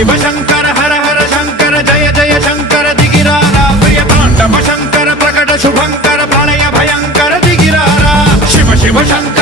शिव शंकर हर हर शंकर जय जय शंकर दिगिरारा प्रिय तांडव शंकर प्रकट शुभंकर प्रलय भयंकर दिगिरारा शिव शिव शंकर